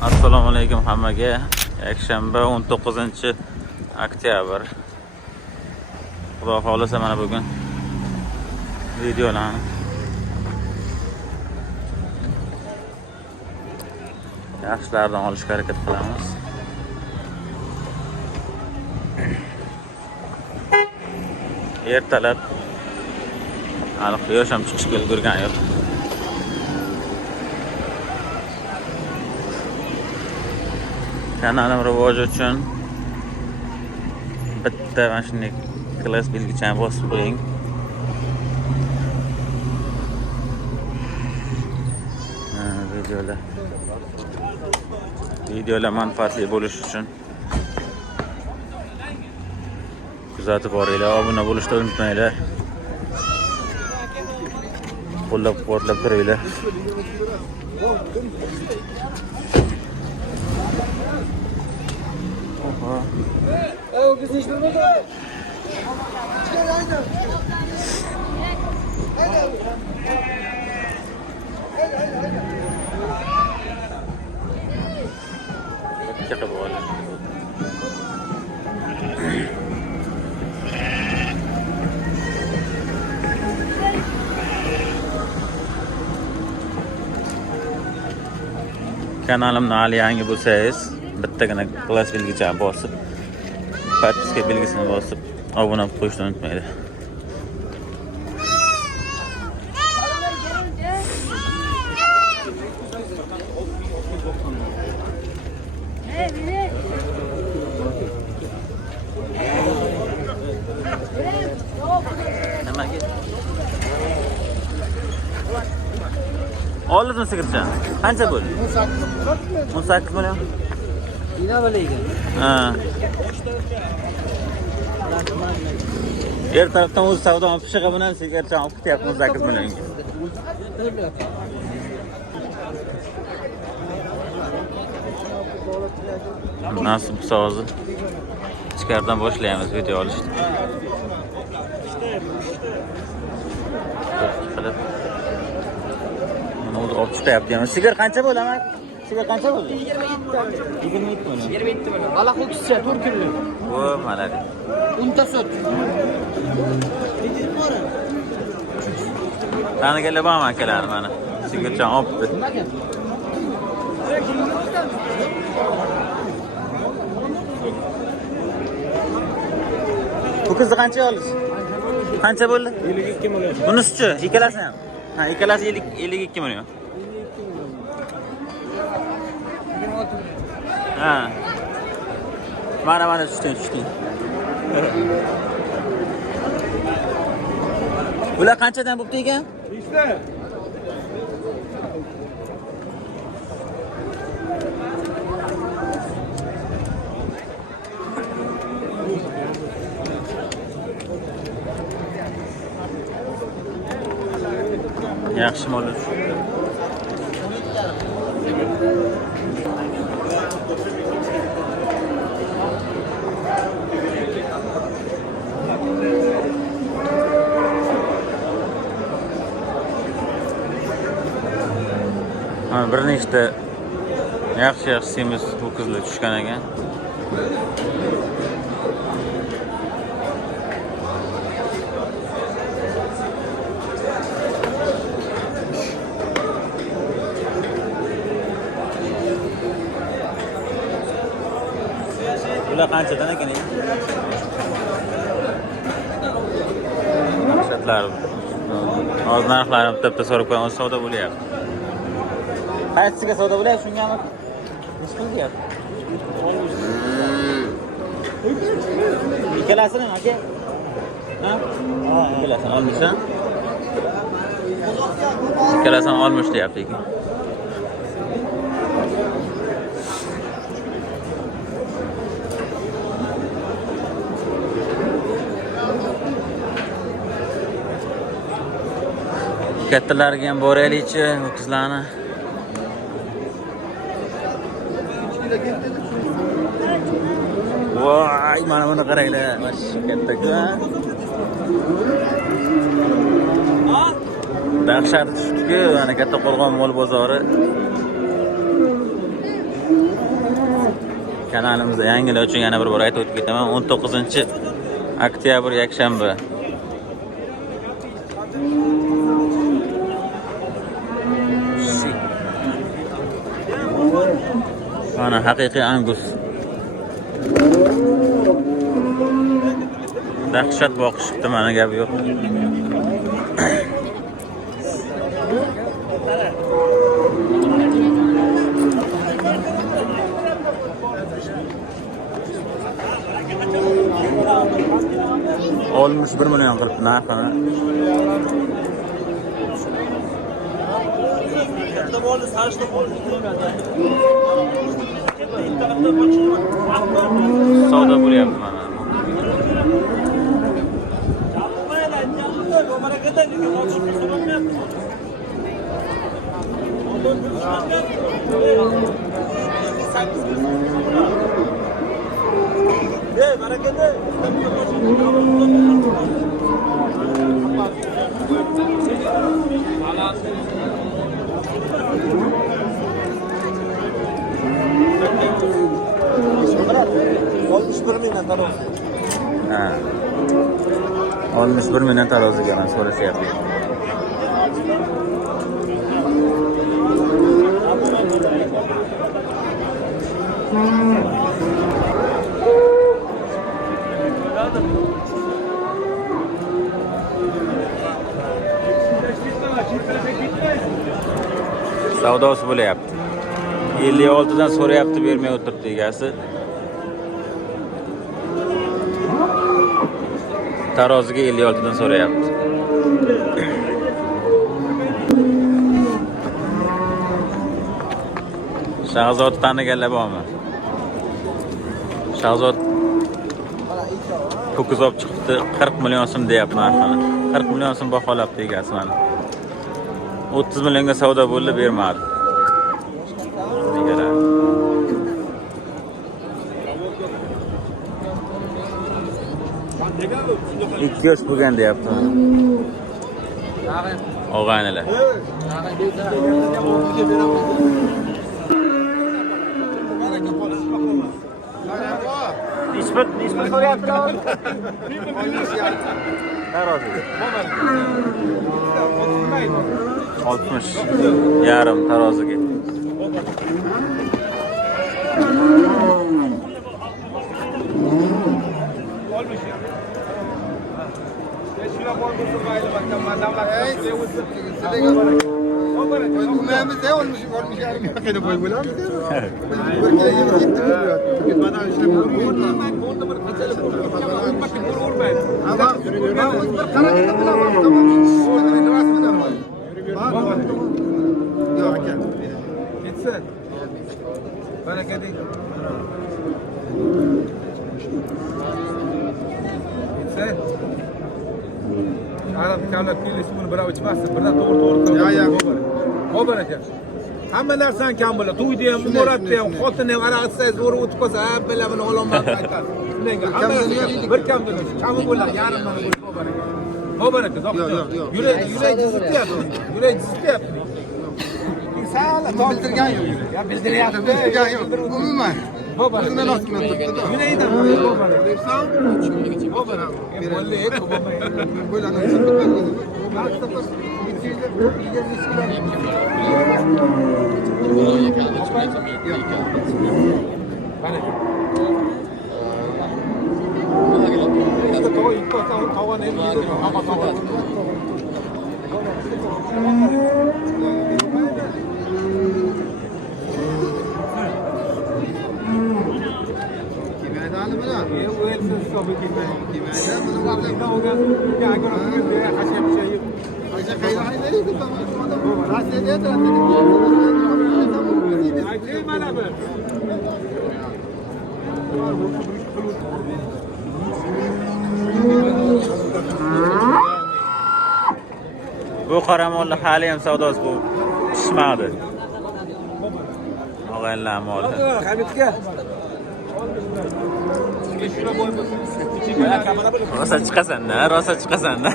Assalomu alaykum hammaga. Yakshanba 19-oktyabr. Xudo xolisa mana bugun videolarni yaxshilardan olishga harakat qilamiz. Ertalab hali quyosh ham chiqishga ulgurgani yo'q. Kanalim rivoji uchun bitta mana shunday klass belgichani bosib qo'ying. Videolar manfaatli bo'lishi uchun kuzatib boringlar, obuna bo'lishni unutmanglar. Qo'llab-quvvatlab turinglar. Kanalimni hali yangi bo'lsangiz, bittagina klass belgichani bosib, podpiska belgisini bosib, obuna bo'lib qo'yishni unutmanglar. Oldingizmi sigircha? Qancha bo'ldi? 18 million. Yine böyleydi. Ha. Ertalabdan o'z savdom pishig'i bilan sigirchani olib ketyapmiz 18 millionga. Nasib bo'lsa hozir ichkaridan boshlaymiz video olishni. Olib chiqyapti ham. Sigir qancha bo'laman? Sigir qancha bo'ldi? 22 million. 22 million. Allah ho'kizcha 4 kunlik. O, malak. Unta sut. Qani kelib ham akalar mana. Sigirchani olibdi. Ho'kizni qancha oldingiz? Qancha bo'ldi? 52 million. Bunisi-chi, ikkalasi ham. Ha, ikkalasi 52 million. Ha. Mana tushdi. Ular qanchadan bo'pti ekan? 5 ta. Yaxshi mollar. Bir nechta yaxshi semiz ho'kizlar tushgan ekan. Ular qanchadan ekan? Shartlar. Hozir narxlarni bitta so'rab qo'yamiz, savdo bo'lyapti. Qaysiga savdo bo'lyapti? Shungami? Nech qilyapti? Ikkalasini aka? Ha? Ikkalasini olmishsan? Ikkalasini olmish deyapti ekan. Kattalarga ham boraylikchi, ho'kizlarni. Voy, mana buni qaranglar. Mash katta-ku. Dahshat tushdi-ku, ana katta qo'rg'on mol bozori. Kanalimizda yangilar uchun yana bir bor aytib o'tib ketaman. 19-oktyabr yakshanba. Mana haqiqiy Angus. Dahshat boqishibdi, mana gap yo'q. Olmuş 1 milyon qilib narxini. Savdo bo'lyapti mana. Ha. Olmuş 1 milyon taroziga mana so'rashyapti. Savdosi bo'lyapti. 56 dan so'rayapti, bermay o'tiribdi egasi. Taroziga 56 dan so'rayapti. Shahzod taniganlar bormi? Shahzod to'kiz olib chiqibdi, 40 million so'm deyapti narxini. 40 million so'm baholabdi egasi mana. 30 millionga savdo bo'ldi, bermadi. Negalar? İlk yosh bo'lgan deyapti. Og'aynilar. Nisbat so'rayapti. Taroziga. 60 yarim taroziga. Arab kavlab kelisini birov ichmasdi. Birdan to'g'ri. Qo'bar ekan. Hamma narsan kam bo'ladi. To'yda ham, muratda ham, xotinni ham araq ichsangiz zo'r o'tib qolsa, ha bilan buni ololmay aytadi. Shunday bir kam bo'ladi. Kami bo'ladi, yarim mana bo'lib qo'bar ekan. Qo'bar ekan, yo'q. Yurak jizityapti. Yurak jizityapti. Sala bildirgan yo'q. Ya bildiryapti. Bildirgan yo'q. Umuman. Qo'bar. O'zimdan ostidan turibdi. Yuraydan qo'bar. Debsan? Qo'bar. Bo'ldi, qo'bar. Bo'ylani Bu qoramolni hali ham savdosi bu pishmadi. Og'aylar moli. Hamidga. Rosa chiqasan-da, rosa chiqasan-da.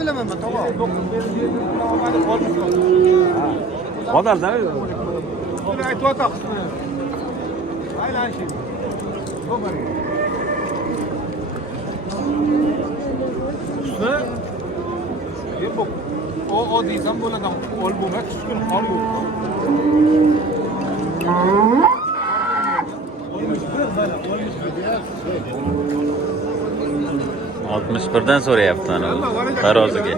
bilaman ben tamam. Odam da. Aytib o'ta. Aylan şey. To'g'ri. Shuni bu o deysam bo'ladi. Ol bo'lmak tushkun qol yo'q. Oltmish birdan so'rayapti ana taroziga.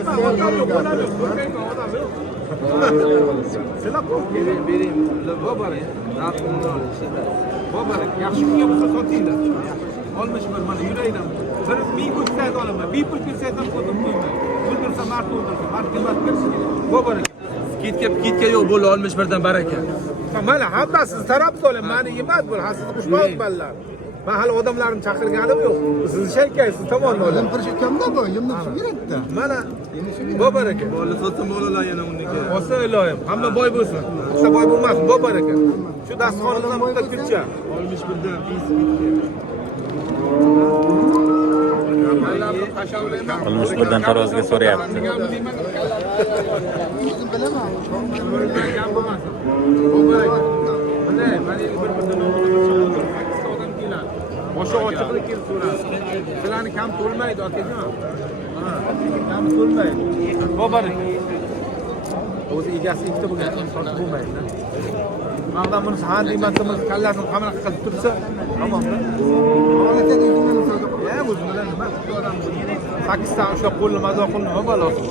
Yaxshi kunga bo'lsa sotinglar. Olmish bir mana yuraydan. Bir ming ko'rsatib olaman. Bepul ko'rsatib qo'ydim qo'yman. O'ldirsa mart o'ldirsa, mart emas kirsin. Bo'bar. Ketga yo'q bo'ldi 61dan baraka. Mana hammasi tarafda oling. Meni emas bu. Sizni xushbo'y ballar. Ben hali odamlarni chaqirganim yo'q. Sizni shaykaysiz tomonni oling. Bir şey kamda bu, yemni kerakda. Mana Bo'bar aka. Bola sotsa bolalar yana uniki. Olsa iloyim. Hamma boy bo'lsin. Olsa boy bo'lmasin. Bo'bar aka. Shu dasturxondan bitta kulcha. 61dan Oltmish birdan taroziga so'rayapti. O'zim bilaman. Gap bo'lmasin. Bo'bar aka. Mana bir-biridan odam keladi. Boshi ochiqlik kelib so'radi. Sizlarni kam to'lmaydi akajon. Kam to'lmaydi. Bo'bar aka. O'zi egasi ikkita bo'lgan sotib bo'lmaydi. Maqdan buni han deymasiz, kallasini qamar qilib tursa, tamomda. Ya o'zi bilan nima? 8 ta ushlab qo'lni mazoq qildi, nima balosi?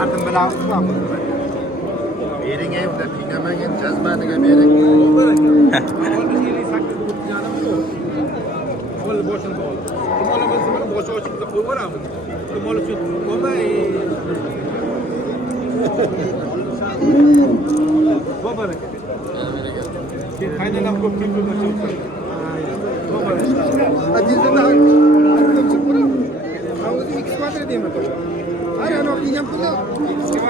Ardim bilan ushlam. Bering evda qiynamagan jazmaniga bering. Qo'l boshini ol. Tumoli bo'lsa mana boshi ochib qo'yib yuboramiz. Tumoli shu bo'lmay. Bo'bar aka. Sen qaynalam ko'p kelib turibsan. Bo'bar aka.